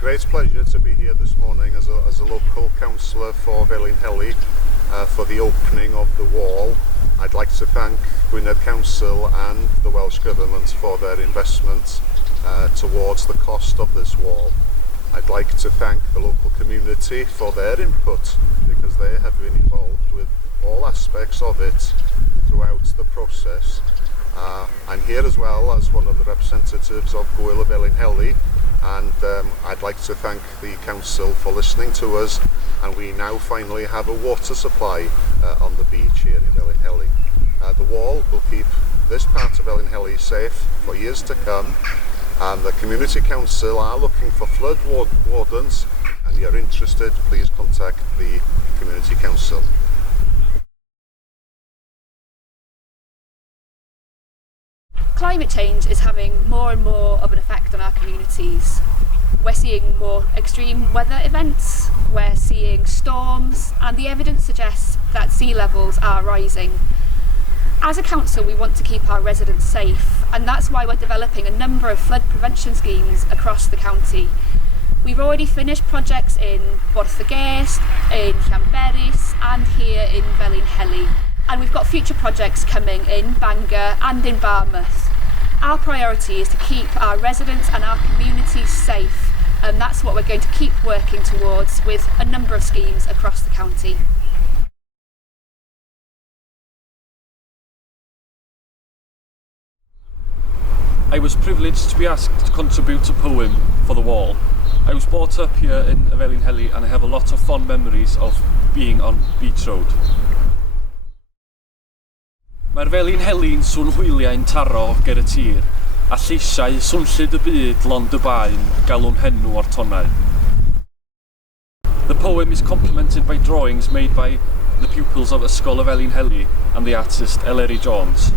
great pleasure to be here this morning as a local councillor for Felinheli for the opening of the wall. I'd like to thank Gwynedd Council and the Welsh Government for their investment towards the cost of this wall. I'd like to thank the local community for their input because they have been involved with all aspects of it throughout the process. I'm here as well as one of the representatives of Gwyl of Felinheli, and I'd like to thank the council for listening to us, and we now finally have a water supply on the beach here in Felinheli. The wall will keep this part of Felinheli safe for years to come, and the community council are looking for flood wardens, and if you're interested, please contact the community council. Climate change is having more and more of an effect on our communities. We're seeing more extreme weather events, we're seeing storms, and the evidence suggests that sea levels are rising. As a council, we want to keep our residents safe, and that's why we're developing a number of flood prevention schemes across the county. We've already finished projects in Borthygest, in Llanberis, and here in Felinheli. And we've got future projects coming in Bangor and in Barmouth. Our priority is to keep our residents and our communities safe, and that's what we're going to keep working towards with a number of schemes across the county. I was privileged to be asked to contribute a poem for the wall. I was brought up here in Felinheli and I have a lot of fond memories of being on Beach Road. Mae'r Felinheli'n sŵn hwyliau'n taro ger y tir, a lleisiau swnllyd y byd lond y baen galw'n henw o'r tonnau. The poem is complemented by drawings made by the pupils of Ysgol y Felinheli and the artist Ellery Jones.